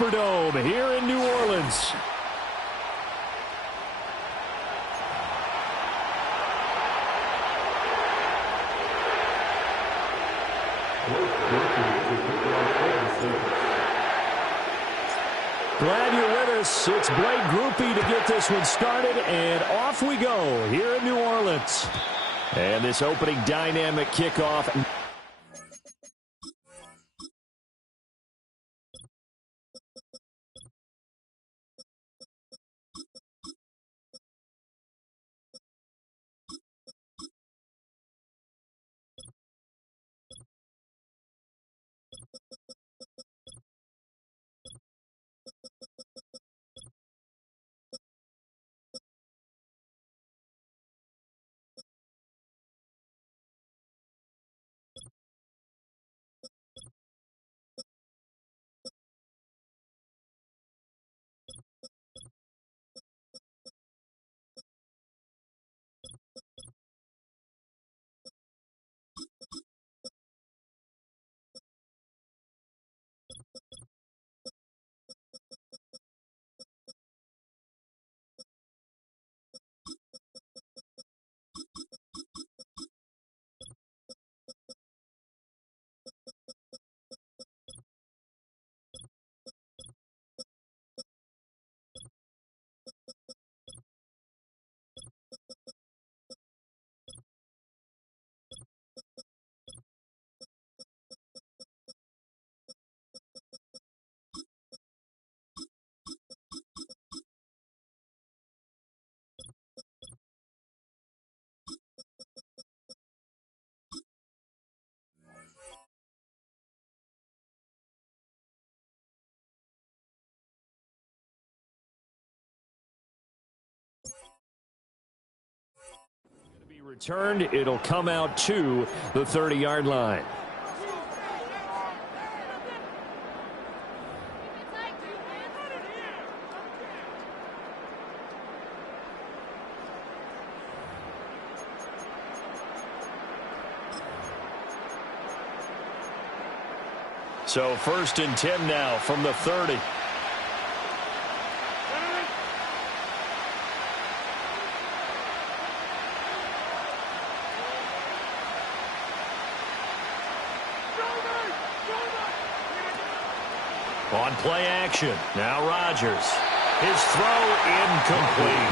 Superdome here in New Orleans. Glad you're with us. It's Blake Grupe to get this one started, and off we go here in New Orleans. And this opening dynamic kickoff. Returned, it'll come out to the 30-yard line. So 1st and 10 now from the 30. On play action, now Rodgers. His throw incomplete.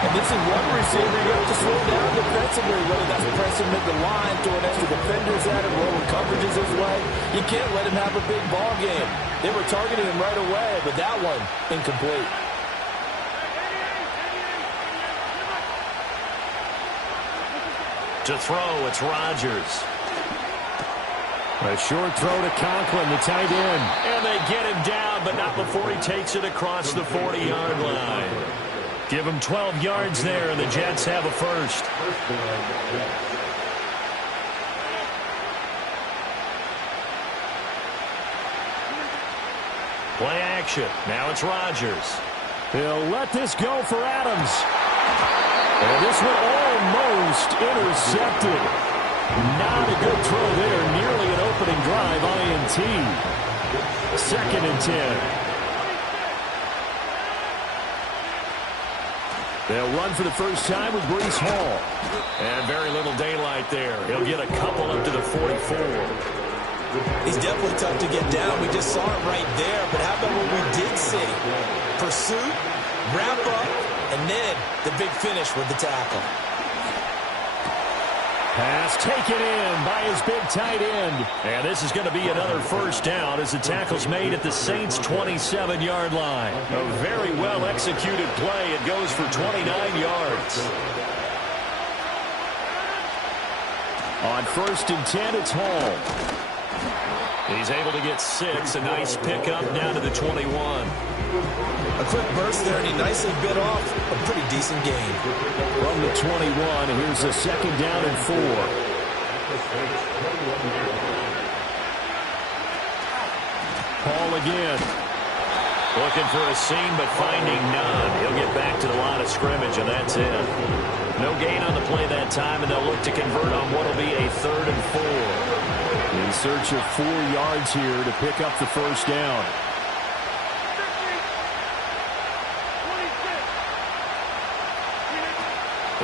And this is one receiver you have to slow down defensively, whether that's pressing mid the line, throwing extra defenders at him, rolling coverages his way. You can't let him have a big ball game. They were targeting him right away, but that one, incomplete. To throw, it's Rodgers. A short throw to Conklin, the tight end. And they get him down, but not before he takes it across the 40-yard line. Give him 12 yards there, and the Jets have a first. Play action. Now it's Rodgers. He'll let this go for Adams. And this one almost intercepted. Not a good throw there. Nearly an opening drive, INT. 2nd and 10. They'll run for the first time with Breece Hall. And very little daylight there. He'll get a couple up to the 44. He's definitely tough to get down. We just saw it right there. But how about what we did see? Pursuit, wrap up, and then the big finish with the tackle. Pass taken in by his big tight end. And this is going to be another first down as the tackle's made at the Saints' 27-yard line. A very well-executed play. It goes for 29 yards. On 1st and 10, it's Hall. He's able to get 6. A nice pickup down to the 21. A quick burst there, and he nicely bit off a pretty decent gain. From the 21, here's a 2nd down and 4. Hall again. Looking for a seam, but finding none. He'll get back to the line of scrimmage, and that's it. No gain on the play that time, and they'll look to convert on what will be a 3rd and 4. In search of 4 yards here to pick up the first down.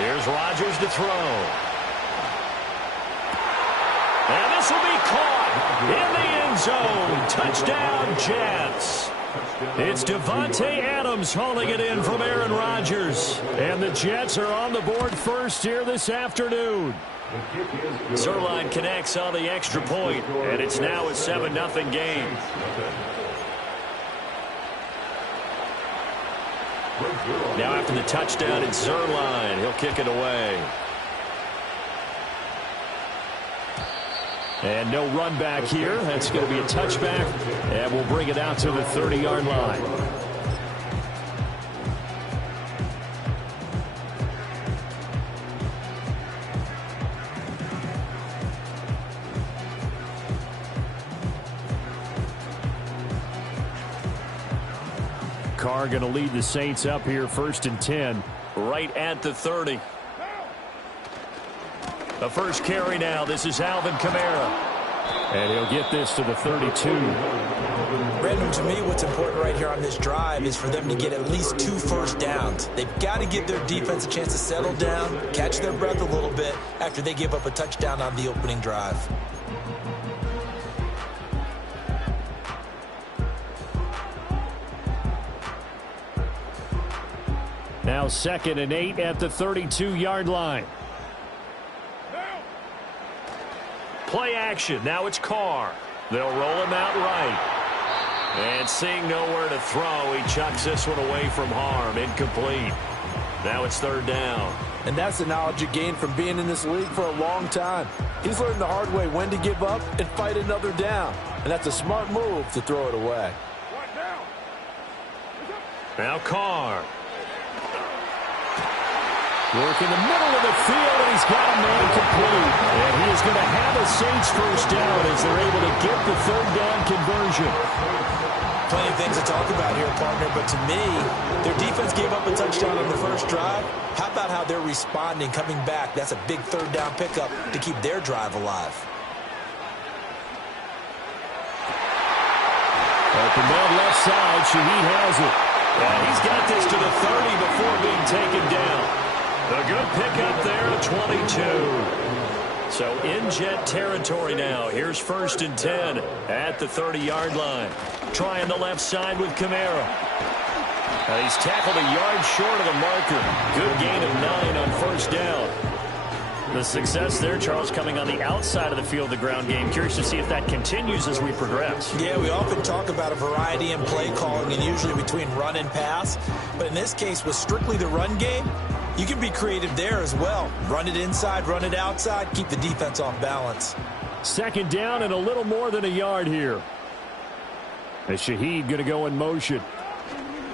Here's Rodgers to throw. And this will be caught in the end zone. Touchdown, Jets. It's Davante Adams hauling it in from Aaron Rodgers. And the Jets are on the board first here this afternoon. Zuerlein connects on the extra point, and it's now a 7-0 game. Now after the touchdown, it's Zuerlein. He'll kick it away. And no run back here. That's going to be a touchback, and we'll bring it out to the 30-yard line. Carr going to lead the Saints up here, 1st and 10, right at the 30. The first carry now. This is Alvin Kamara. And he'll get this to the 32. Brandon, to me, what's important right here on this drive is for them to get at least 2 first downs. They've got to give their defense a chance to settle down, catch their breath a little bit after they give up a touchdown on the opening drive. Now 2nd and 8 at the 32-yard line. Play action. Now it's Carr. They'll roll him out right. And seeing nowhere to throw, he chucks this one away from harm. Incomplete. Now it's 3rd down. And that's the knowledge you gain from being in this league for a long time. He's learned the hard way when to give up and fight another down. And that's a smart move to throw it away. Now Carr. Work in the middle of the field, and he's got a man complete. And he is going to have a Saints first down as they're able to get the 3rd down conversion. Plenty of things to talk about here, partner, but to me, their defense gave up a touchdown on the first drive. How about how they're responding, coming back? That's a big 3rd down pickup to keep their drive alive. Open man left side, Shaheed has it. And he's got this to the 30 before being taken down. A good pickup there at 22. So in Jet territory now. Here's 1st and 10 at the 30-yard line. Trying the left side with Kamara. He's tackled a yard short of the marker. Good gain of 9 on 1st down. The success there, Charles, coming on the outside of the field, the ground game. Curious to see if that continues as we progress. Yeah, we often talk about a variety in play calling and usually between run and pass. But in this case, with strictly the run game, you can be creative there as well. Run it inside, run it outside, keep the defense off balance. 2nd down and a little more than a yard here. As Shaheed going to go in motion.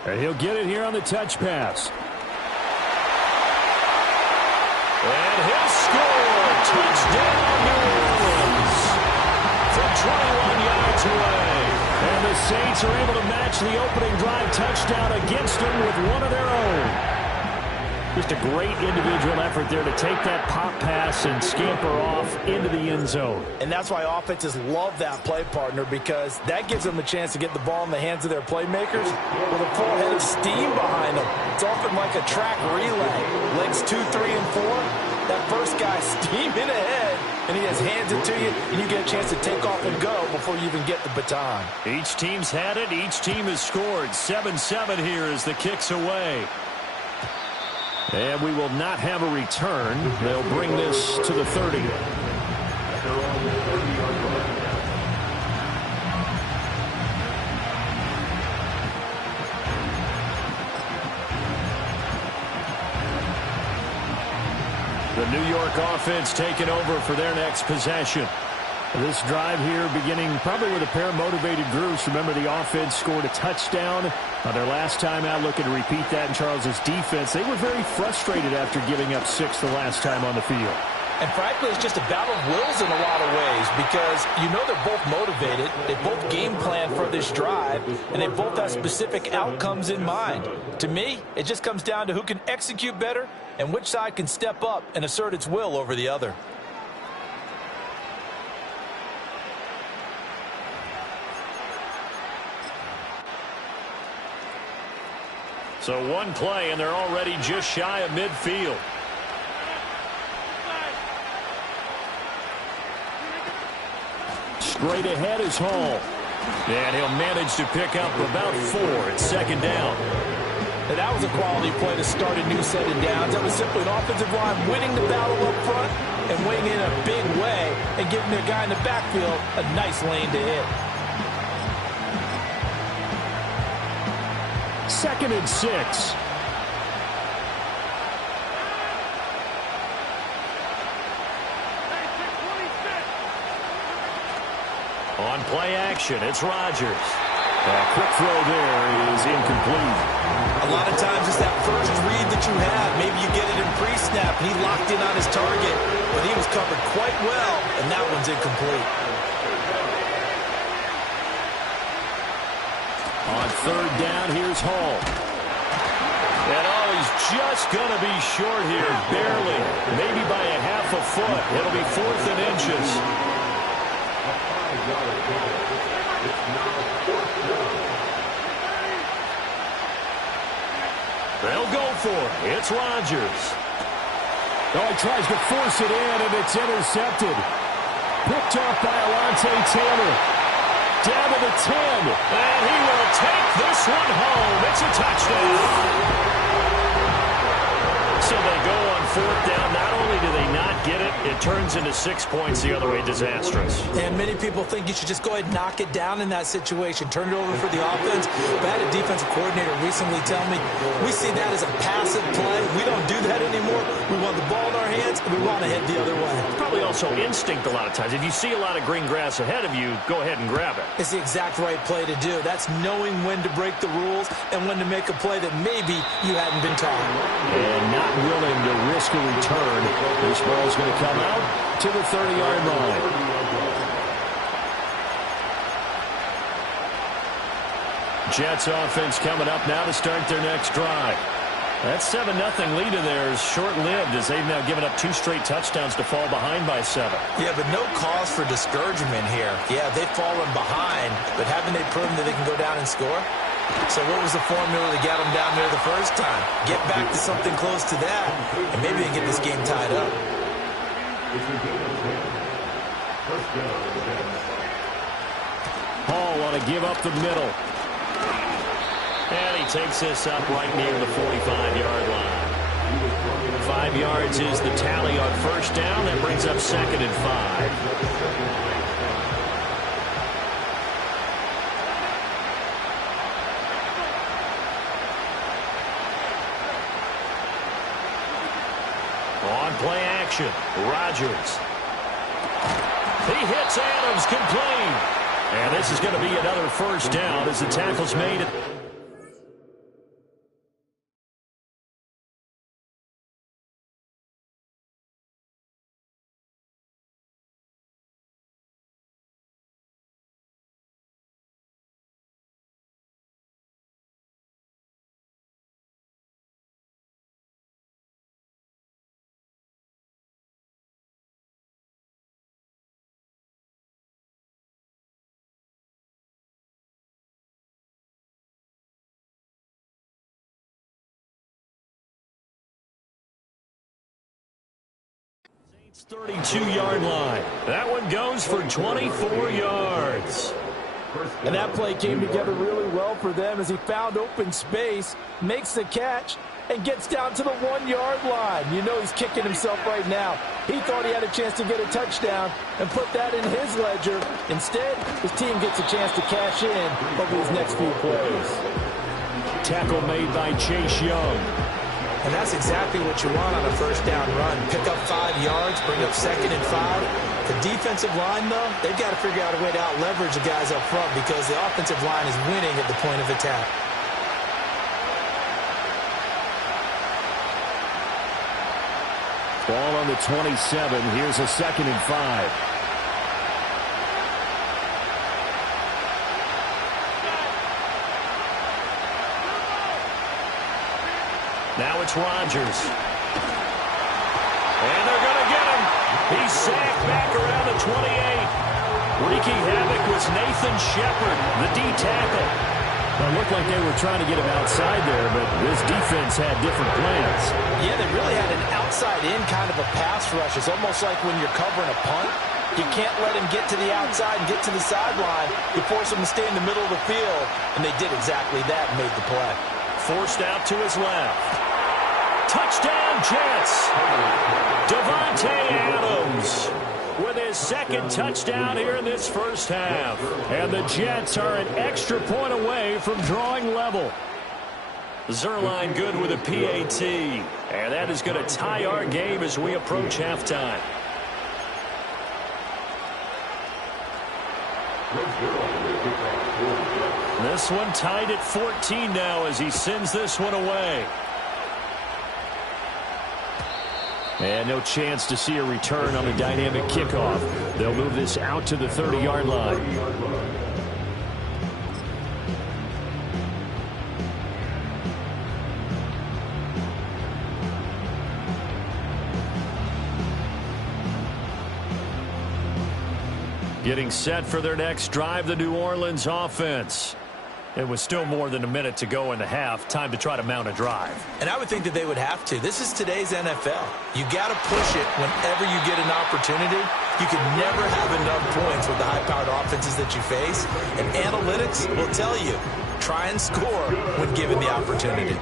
And he'll get it here on the touch pass. And he'll score. Touchdown, New Orleans. From 21 yards away. And the Saints are able to match the opening drive touchdown against them with one of their own. Just a great individual effort there to take that pop pass and scamper off into the end zone. And that's why offenses love that play, partner, because that gives them a chance to get the ball in the hands of their playmakers with a full head of steam behind them. It's often like a track relay. Legs 2, 3, and 4. That first guy steaming ahead, and he has hands it to you, and you get a chance to take off and go before you even get the baton. Each team's had it. Each team has scored. 7-7 here as the kick's away. And we will not have a return. They'll bring this to the 30. The New York offense taking over for their next possession. This drive here beginning probably with a pair of motivated groups. Remember, the offense scored a touchdown on their last time out. Looking to repeat that in Charles's defense. They were very frustrated after giving up 6 the last time on the field. And frankly, it's just a battle of wills in a lot of ways because you know they're both motivated. They both game plan for this drive, and they both have specific outcomes in mind. To me, it just comes down to who can execute better and which side can step up and assert its will over the other. So one play, and they're already just shy of midfield. Straight ahead is Hall. And he'll manage to pick up about 4 at second down. And that was a quality play to start a new set of downs. That was simply an offensive line winning the battle up front and winning in a big way and giving their guy in the backfield a nice lane to hit. 2nd and 6. On play action, it's Rodgers. A quick throw there is incomplete. A lot of times it's that first read that you have. Maybe you get it in pre-snap. He locked in on his target, but he was covered quite well, and that one's incomplete. On 3rd down, here's Hall. And he's just going to be short here, barely. Maybe by a half a foot. It'll be 4th and inches. They'll go for it. It's Rodgers. Oh, he tries to force it in, and it's intercepted. Picked off by Alontae Taylor. Down to the 10. And he will take this one home. It's a touchdown. So they go on 4th down. Not only do they not get it, it turns into 6 points the other way. Disastrous. And many people think you should just go ahead and knock it down in that situation. Turn it over for the offense. But I had a defensive coordinator recently tell me, we see that as a passive play. We don't do that anymore. We want the ball in our hands, and we want to head the other way. It's probably also instinct a lot of times. If you see a lot of green grass ahead of you, go ahead and grab it. It's the exact right play to do. That's knowing when to break the rules and when to make a play that maybe you hadn't been taught. And not willing to risk a return. This ball's going to come out to the 30-yard line. Jets offense coming up now to start their next drive. That 7-0 lead in there is short-lived as they've now given up 2 straight touchdowns to fall behind by 7. Yeah, but no cause for discouragement here. Yeah, they've fallen behind, but haven't they proven that they can go down and score? So what was the formula to get them down there the first time? Get back to something close to that, and maybe they get this game tied up. Hall want to give up the middle. And he takes this up right near the 45-yard line. 5 yards is the tally on 1st down. That brings up 2nd and 5. On play action, Rodgers. He hits Adams complete. And this is going to be another 1st down as the tackle's made. Saints 32-yard line. That one goes for 24 yards. And that play came together really well for them as he found open space, makes the catch, and gets down to the 1-yard line. You know he's kicking himself right now. He thought he had a chance to get a touchdown and put that in his ledger. Instead, his team gets a chance to cash in over his next few plays. Tackle made by Chase Young. And that's exactly what you want on a 1st down run. Pick up 5 yards, bring up 2nd and 5. The defensive line, though, they've got to figure out a way to out-leverage the guys up front because the offensive line is winning at the point of attack. Ball on the 27. Here's a 2nd and 5. Now it's Rodgers. And they're going to get him. He's sacked back around the 28. Wreaking havoc was Nathan Shepard, the D tackle. It looked like they were trying to get him outside there, but this defense had different plans. Yeah, they really had an outside-in kind of a pass rush. It's almost like when you're covering a punt. You can't let him get to the outside and get to the sideline. You force him to stay in the middle of the field, and they did exactly that and made the play. Forced out to his left. Touchdown, Jets. Davante Adams with his second touchdown here in this first half. And the Jets are an extra point away from drawing level. Zuerlein good with a PAT. And that is going to tie our game as we approach halftime. This one tied at 14 now as he sends this one away. And no chance to see a return on the dynamic kickoff. They'll move this out to the 30-yard line. Getting set for their next drive, the New Orleans offense. It was still more than a minute to go in the half. Time to try to mount a drive. And I would think that they would have to. This is today's NFL. You got to push it whenever you get an opportunity. You can never have enough points with the high-powered offenses that you face. And analytics will tell you, try and score when given the opportunity.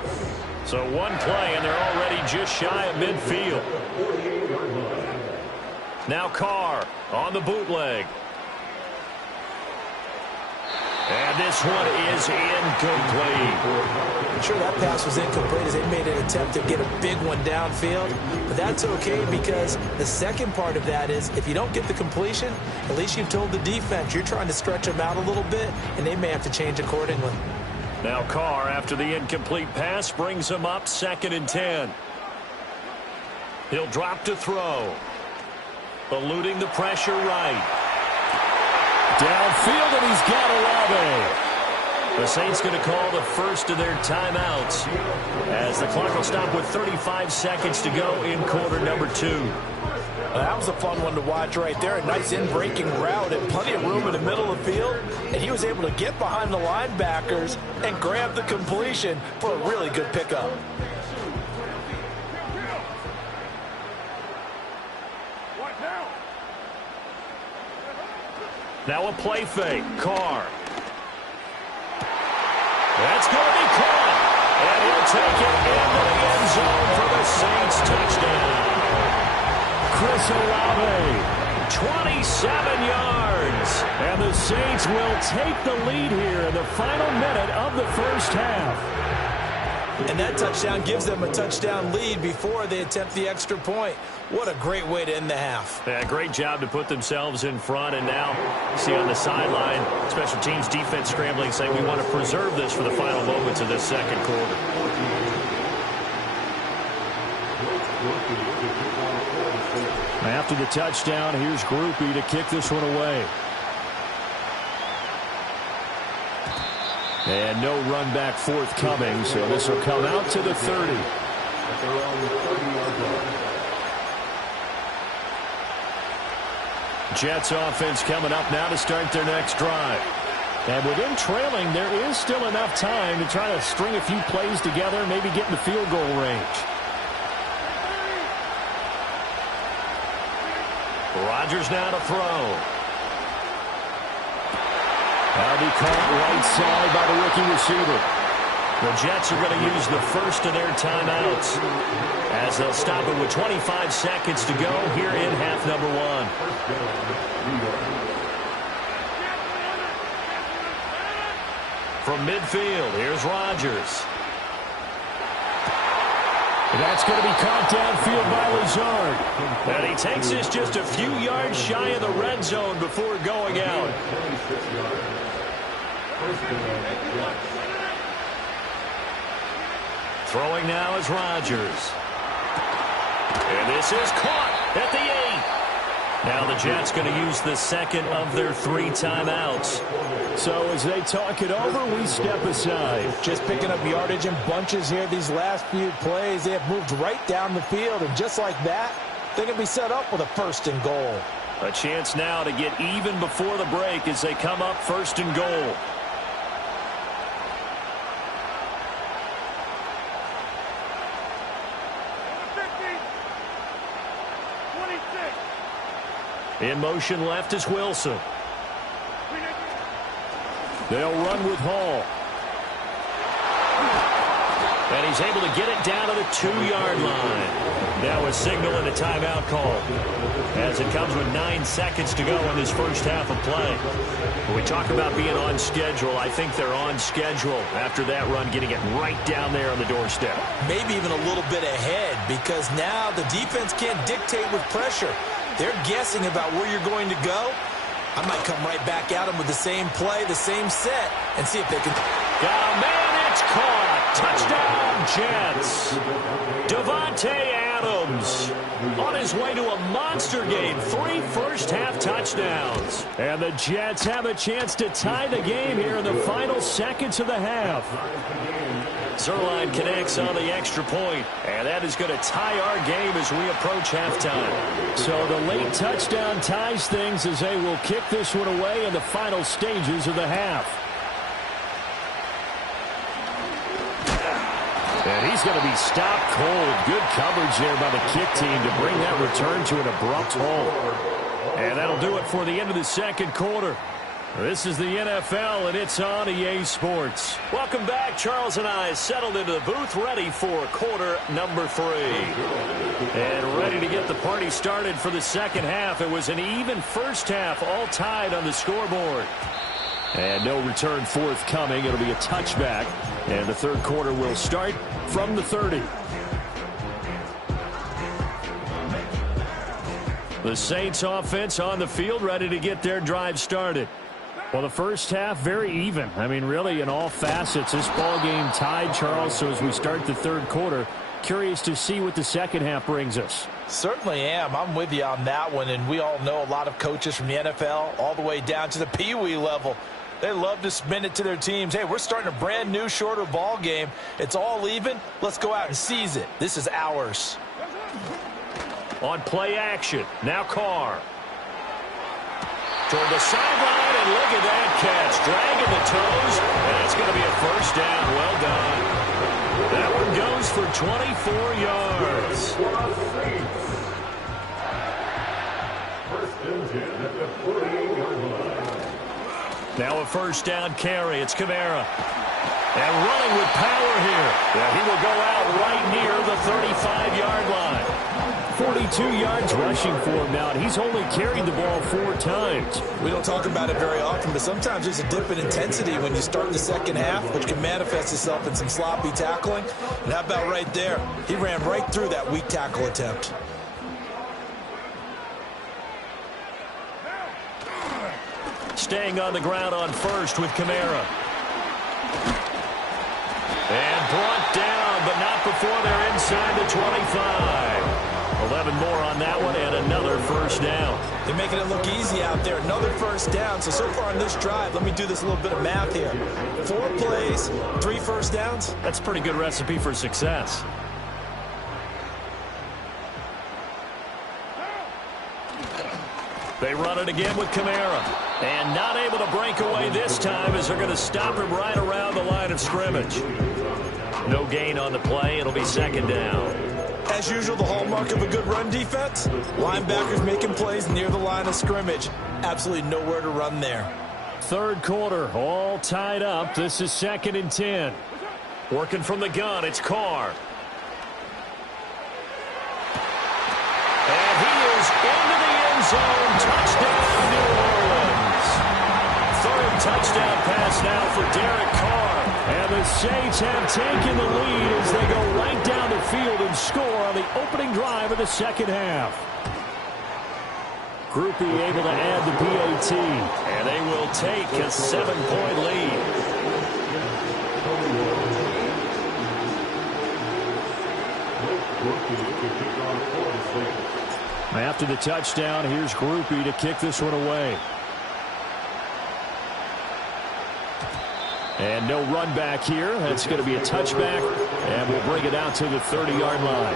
So one play, and they're already just shy of midfield. Now Carr on the bootleg. And this one is incomplete. I'm sure that pass was incomplete as they made an attempt to get a big one downfield. But that's okay because the second part of that is if you don't get the completion, at least you've told the defense you're trying to stretch them out a little bit, and they may have to change accordingly. Now Carr, after the incomplete pass, brings him up 2nd and 10. He'll drop to throw. Eluding the pressure right. Downfield, and he's got Olave. The Saints going to call the first of their timeouts as the clock will stop with 35 seconds to go in quarter number 2. That was a fun one to watch right there. A nice in-breaking route and plenty of room in the middle of the field. And he was able to get behind the linebackers and grab the completion for a really good pickup. Now a play fake. Carr. That's going to be caught. And he'll take it into the end zone for the Saints touchdown. Chris Olave, 27 yards. And the Saints will take the lead here in the final minute of the first half. And that touchdown gives them a touchdown lead before they attempt the extra point. What a great way to end the half. Yeah, great job to put themselves in front. And now, see on the sideline, special teams defense scrambling, saying we want to preserve this for the final moments of this second quarter. After the touchdown, here's Grupe to kick this one away. And no run back forthcoming, so this will come out to the 30. Jets offense coming up now to start their next drive. And with them trailing, there is still enough time to try to string a few plays together and maybe get in the field goal range. Rodgers now to throw. That'll be caught right side by the rookie receiver. The Jets are going to use the first of their timeouts as they'll stop it with 25 seconds to go here in half number 1. From midfield, here's Rodgers. That's going to be caught downfield by Lazard. And he takes this just a few yards shy of the red zone before going out. Throwing now is Rodgers. And this is caught at the 8. Now the Jets going to use the second of their 3 timeouts. So as they talk it over, we step aside. Just picking up yardage in bunches here these last few plays. They have moved right down the field, and just like that, they're going to be set up with a 1st and goal. A chance now to get even before the break as they come up 1st and goal. In motion left is Wilson. They'll run with Hall. And he's able to get it down to the 2-yard line. Now a signal and a timeout call, as it comes with 9 seconds to go in this first half of play. When we talk about being on schedule, I think they're on schedule after that run, getting it right down there on the doorstep. Maybe even a little bit ahead, because now the defense can't dictate with pressure. They're guessing about where you're going to go. I might come right back at them with the same play, the same set, and see if they can. Got a man, it's caught. Touchdown, Jets. Davante Adams on his way to a monster game. 3 first-half touchdowns. And the Jets have a chance to tie the game here in the final seconds of the half. Zuerlein connects on the extra point, and that is going to tie our game as we approach halftime. So the late touchdown ties things as they will kick this one away in the final stages of the half. And he's going to be stopped cold. Good coverage there by the kick team to bring that return to an abrupt halt. And that'll do it for the end of the second quarter. This is the NFL, and it's on EA Sports. Welcome back. Charles and I settled into the booth, ready for quarter number 3. And ready to get the party started for the second half. It was an even first half, all tied on the scoreboard. And no return forthcoming. It'll be a touchback. And the third quarter will start from the 30. The Saints offense on the field, ready to get their drive started. Well, the first half, very even. I mean, really, in all facets, this ball game tied, Charles. So as we start the third quarter, curious to see what the second half brings us. Certainly am. I'm with you on that one. And we all know a lot of coaches from the NFL all the way down to the Pee-wee level. They love to spin it to their teams. Hey, we're starting a brand new, shorter ball game. It's all even. Let's go out and seize it. This is ours. On play action, now Carr. Toward the sideline, and look at that catch. Dragging the toes, and it's going to be a first down. Well done. That one goes for 24 yards. Now a first down carry. It's Kamara. And running with power here. Yeah, he will go out right near the 35-yard line. 42 yards rushing for him now, and he's only carried the ball 4 times. We don't talk about it very often, but sometimes there's a dip in intensity when you start the second half, which can manifest itself in some sloppy tackling. And how about right there? He ran right through that weak tackle attempt. Staying on the ground on first with Kamara. And brought down, but not before they're inside the 25. 11 more on that one, and another first down. They're making it look easy out there. Another first down. So far on this drive, let me do this little bit of math here. 4 plays, 3 first downs. That's a pretty good recipe for success. They run it again with Kamara. And not able to break away this time as they're going to stop him right around the line of scrimmage. No gain on the play. It'll be second down. As usual, the hallmark of a good run defense, linebackers making plays near the line of scrimmage. Absolutely nowhere to run there. Third quarter, all tied up. This is 2nd and 10. Working from the gun, it's Carr. And he is into the end zone. Touchdown, New Orleans. Third touchdown pass now for Derek Carr. And the Saints have taken the lead as they go right down the field and score on the opening drive of the second half. Groupie able to add the PAT. And they will take a 7-point lead. After the touchdown, here's Groupie to kick this one away. And no run back here. That's going to be a touchback, and we'll bring it out to the 30-yard line.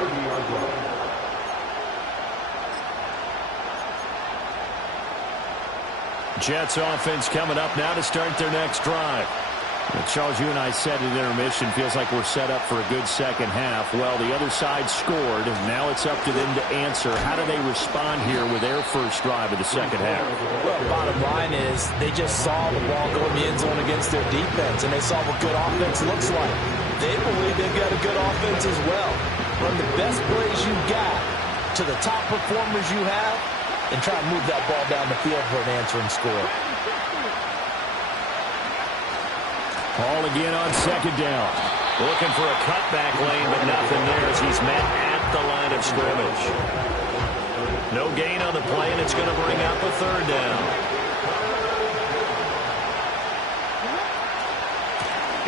Jets offense coming up now to start their next drive. Charles, you and I said at intermission, feels like we're set up for a good second half. Well, the other side scored, and now it's up to them to answer. How do they respond here with their first drive of the second half? Well, bottom line is they just saw the ball go in the end zone against their defense, and they saw what good offense looks like. They believe they've got a good offense as well. Run the best plays you got to the top performers you have, and try to move that ball down the field for an answering score. Ball again on second down. Looking for a cutback lane, but nothing there as he's met at the line of scrimmage. No gain on the play, and it's going to bring up a third down.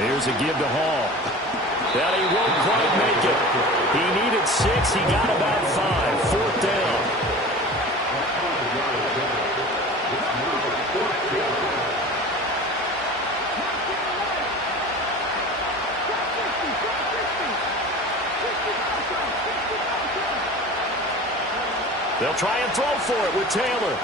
Here's a give to Hall. That he won't quite make it. He needed 6. He got about 5. Fourth down. They'll try and throw for it with Taylor.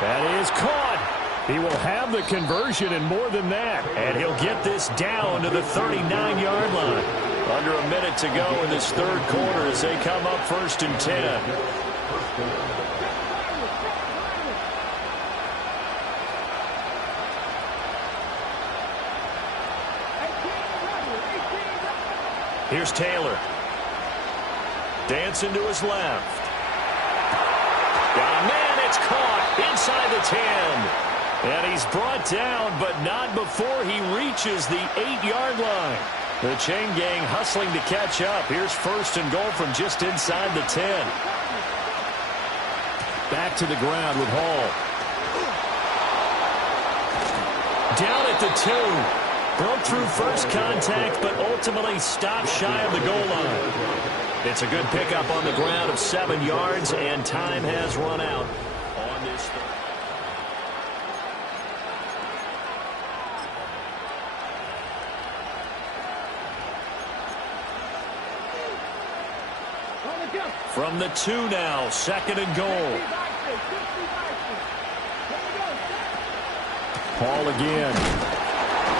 That is caught. He will have the conversion and more than that. And he'll get this down to the 39-yard line. Under a minute to go in this third quarter as they come up 1st and 10. Here's Taylor. Dancing to his left. Got a man, it's caught inside the 10. And he's brought down, but not before he reaches the 8-yard line. The chain gang hustling to catch up. Here's 1st and goal from just inside the 10. Back to the ground with Hall. Down at the 2. Broke through first contact, but ultimately stopped shy of the goal line. It's a good pickup on the ground of 7 yards, and time has run out on this third. From the 2 now, 2nd and goal. Hall again.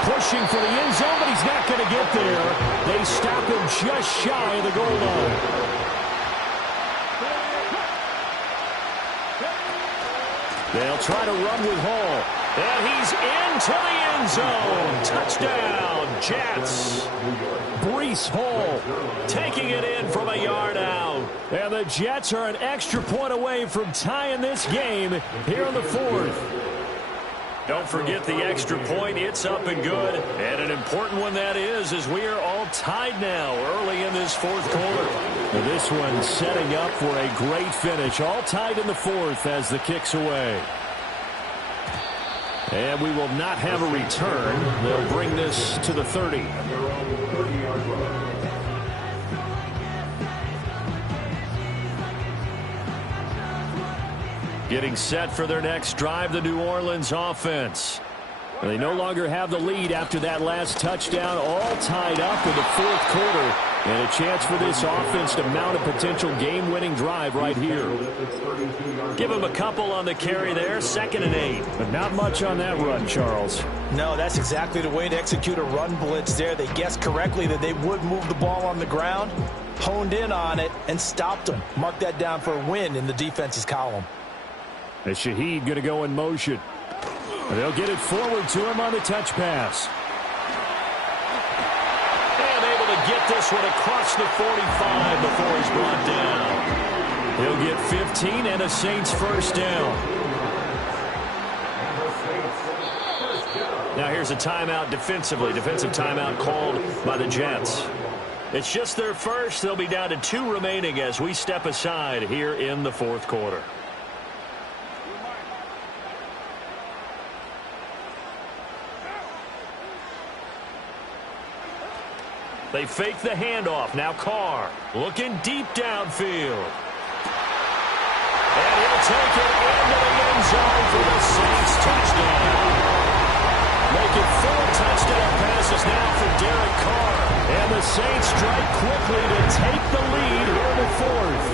Pushing for the end zone, but he's not going to get there. They stop him just shy of the goal line. They'll try to run with Hall. And he's into the end zone. Touchdown, Jets. Breece Hall taking it in from a yard out. And the Jets are an extra point away from tying this game here in the 4th. Don't forget the extra point. It's up and good. And an important one that is, as we are all tied now early in this 4th quarter. Well, this one setting up for a great finish. All tied in the 4th as the kick's away. And we will not have a return. They'll bring this to the 30. Getting set for their next drive, the New Orleans offense. They no longer have the lead after that last touchdown, all tied up in the 4th quarter. And a chance for this offense to mount a potential game-winning drive right here. Give him a couple on the carry there, 2nd and 8. But not much on that run, Charles. No, that's exactly the way to execute a run blitz there. They guessed correctly that they would move the ball on the ground, honed in on it, and stopped them. Mark that down for a win in the defense's column. As Shaheed going to go in motion. They'll get it forward to him on the touch pass. And able to get this one across the 45 before he's brought down. He'll get 15 and a Saints first down. Now here's a timeout defensively. Defensive timeout called by the Jets. It's just their first. They'll be down to 2 remaining as we step aside here in the 4th quarter. They fake the handoff. Now Carr looking deep downfield. And he'll take it into the end zone for the Saints touchdown. Make it 4 touchdown passes now for Derek Carr. And the Saints strike quickly to take the lead here in the 4th.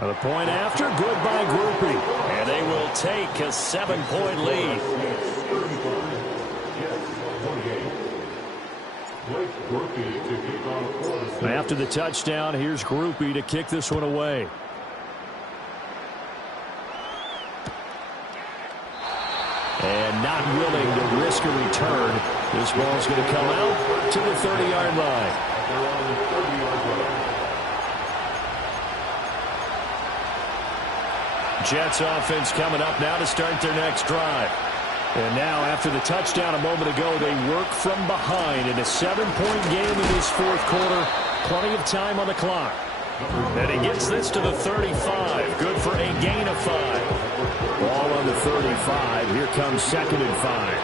The point after, good by Grupe. And they will take a 7-point lead. After the touchdown, here's Grupe to kick this one away. And not willing to risk a return. This ball's going to come out to the 30-yard line. Jets offense coming up now to start their next drive. And now, after the touchdown a moment ago, they work from behind in a 7-point game in this fourth quarter. Plenty of time on the clock. And he gets this to the 35. Good for a gain of 5. Ball on the 35. Here comes 2nd and 5.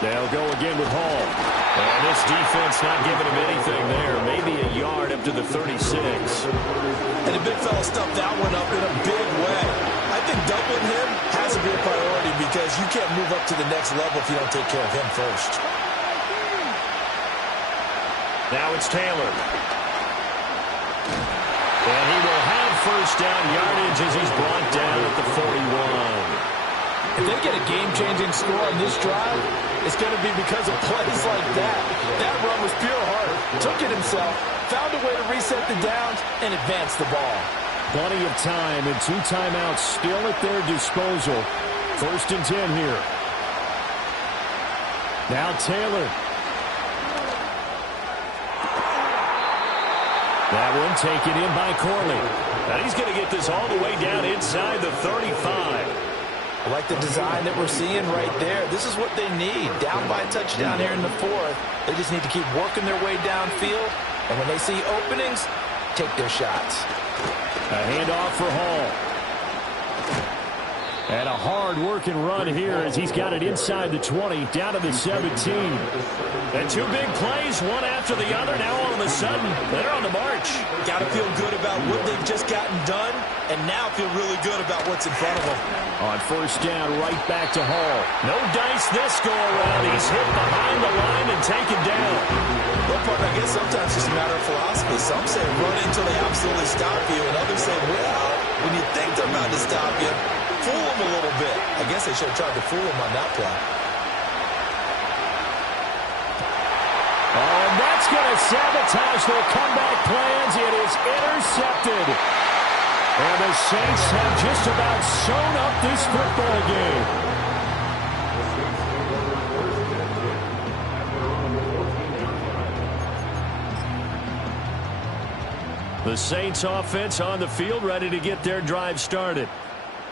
They'll go again with Hall. And this defense not giving him anything there. Maybe a yard up to the 36. And the big fella stuffed that one up in a big way. I think doubling him has to be a priority because you can't move up to the next level if you don't take care of him first. Now it's Taylor. And he will have first down yardage as he's brought down at the 41. If they get a game-changing score on this drive, it's going to be because of plays like that. That run was pure heart. Took it himself, found a way to reset the downs, and advance the ball. Plenty of time and 2 timeouts still at their disposal. 1st and 10 here. Now Taylor. That one taken in by Corley. Now he's going to get this all the way down inside the 35. I like the design that we're seeing right there. This is what they need. Down by a touchdown here in the 4th. They just need to keep working their way downfield. And when they see openings, take their shots. A handoff for Hall. And a hard-working run here as he's got it inside the 20, down to the 17. And 2 big plays, one after the other. Now all of a sudden, they're on the march. Got to feel good about what they've just gotten done, and now feel really good about what's in front of them. On 1st down, right back to Hall. No dice this go-around. He's hit behind the line and taken down. Well, partner, I guess sometimes it's a matter of philosophy. Some say run until they absolutely stop you, and others say, well, when you think they're about to stop you, fool them a little bit. I guess they should have tried to fool them on that play. Oh, and that's going to sabotage their comeback plans. It is intercepted. And the Saints have just about sewn up this football game. The Saints offense on the field ready to get their drive started.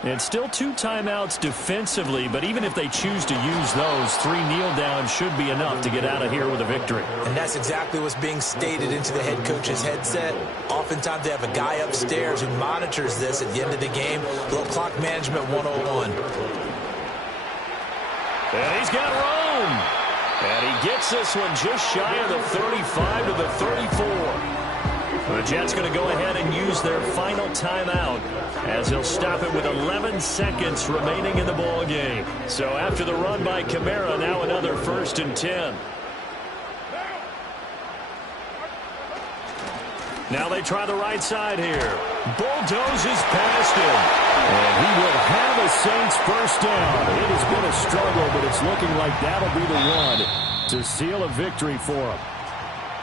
And still 2 timeouts defensively, but even if they choose to use those, 3 kneel downs should be enough to get out of here with a victory. And that's exactly what's being stated into the head coach's headset. Oftentimes they have a guy upstairs who monitors this at the end of the game. A little clock management 101. And he's got room. And he gets this one just shy of the 35 to the 34. The Jets going to go ahead and use their final timeout as he'll stop it with 11 seconds remaining in the ball game. So after the run by Kamara, now another 1st and 10. Now they try the right side here. Bulldozes past him. And he will have a Saints first down. It has been a struggle, but it's looking like that'll be the one to seal a victory for him.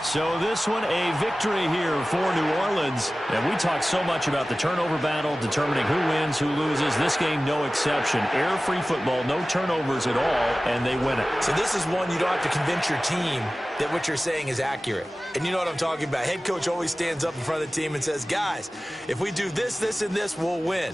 So this one, a victory here for New Orleans. And we talk so much about the turnover battle, determining who wins, who loses. This game, no exception. Error-free football, no turnovers at all, and they win it. So this is one you don't have to convince your team that what you're saying is accurate. And you know what I'm talking about. Head coach always stands up in front of the team and says, guys, if we do this, this, and this, we'll win.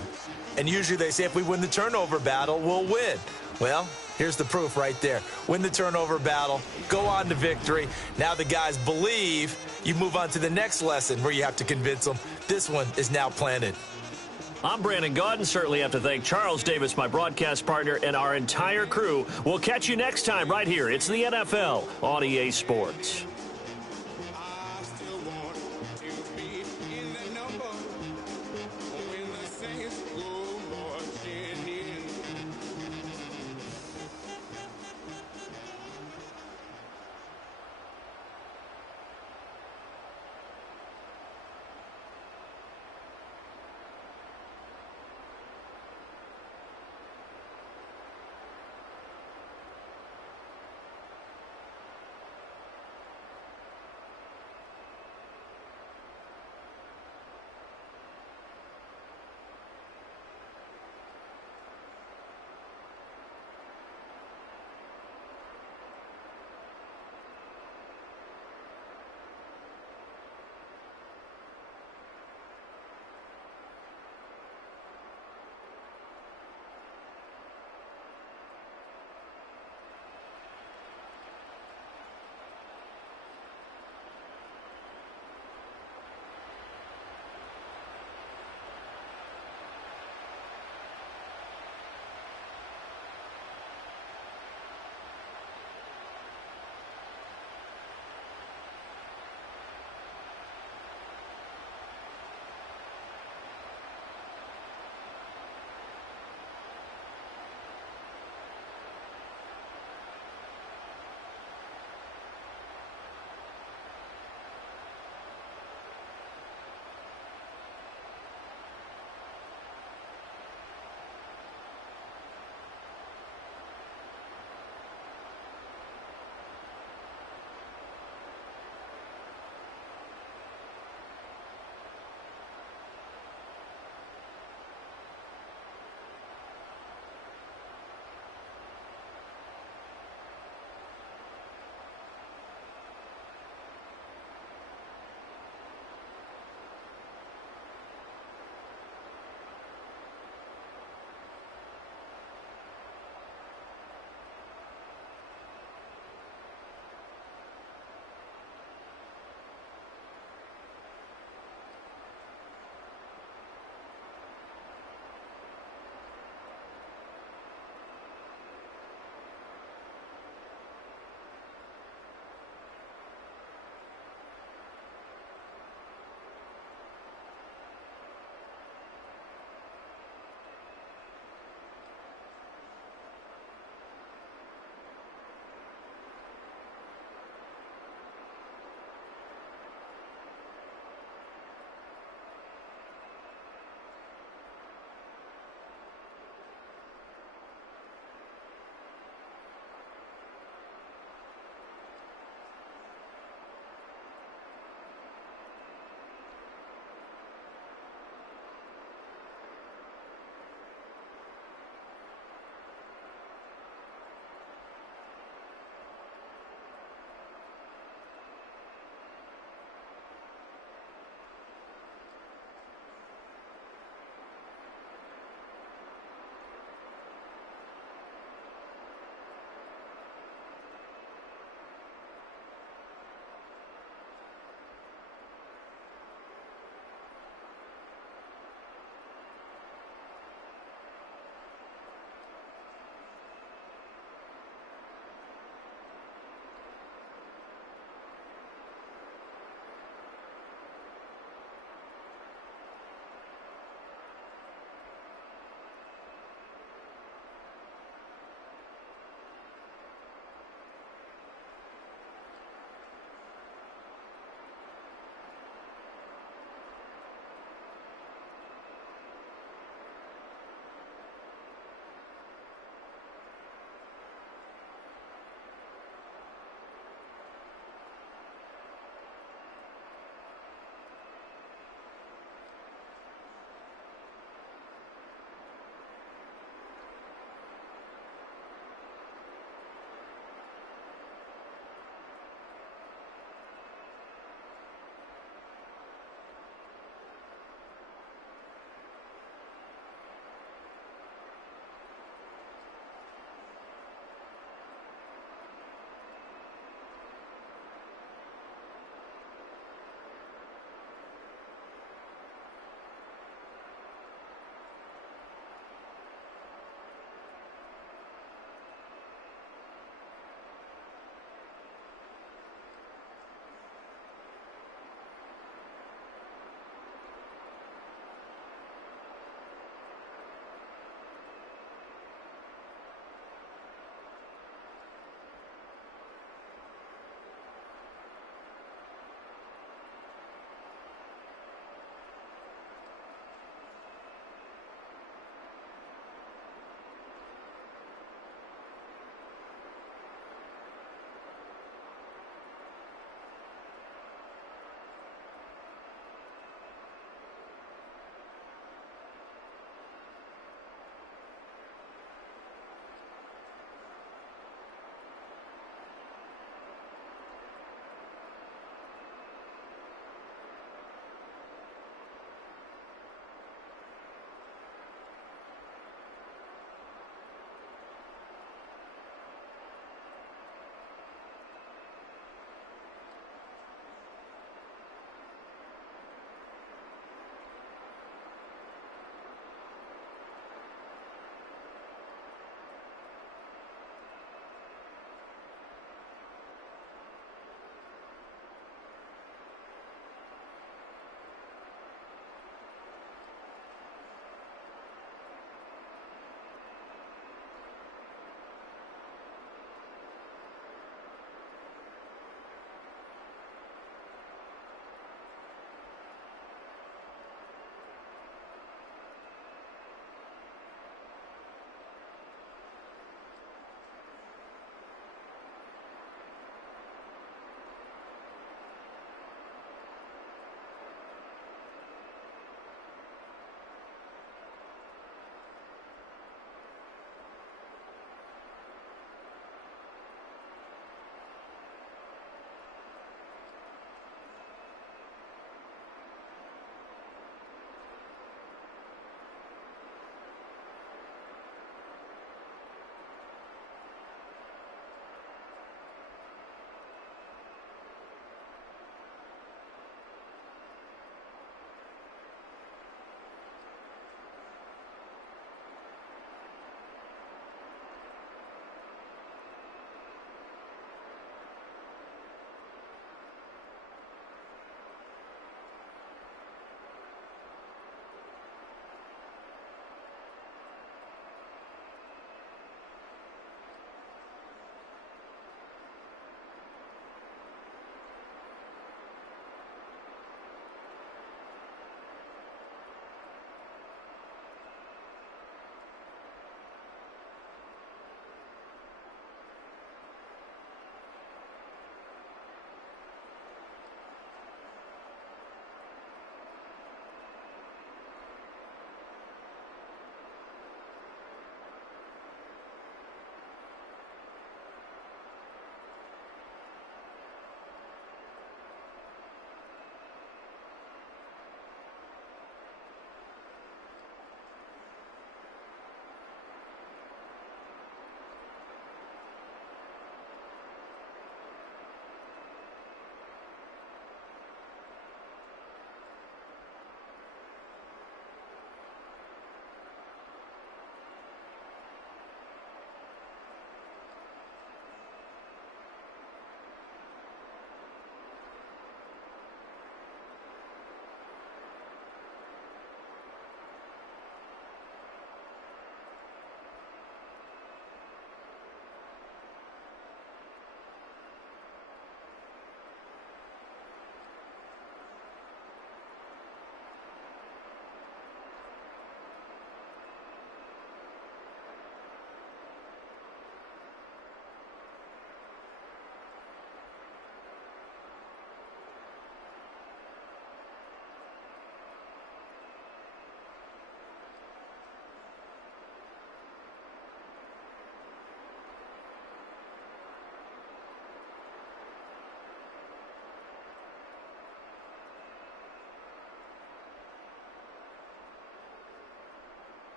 And usually they say if we win the turnover battle, we'll win. Well, here's the proof right there. Win the turnover battle, go on to victory. Now the guys believe. You move on to the next lesson where you have to convince them. This one is now planted. I'm Brandon Gaudin. Certainly have to thank Charles Davis, my broadcast partner, and our entire crew. We'll catch you next time right here. It's the NFL on EA Sports.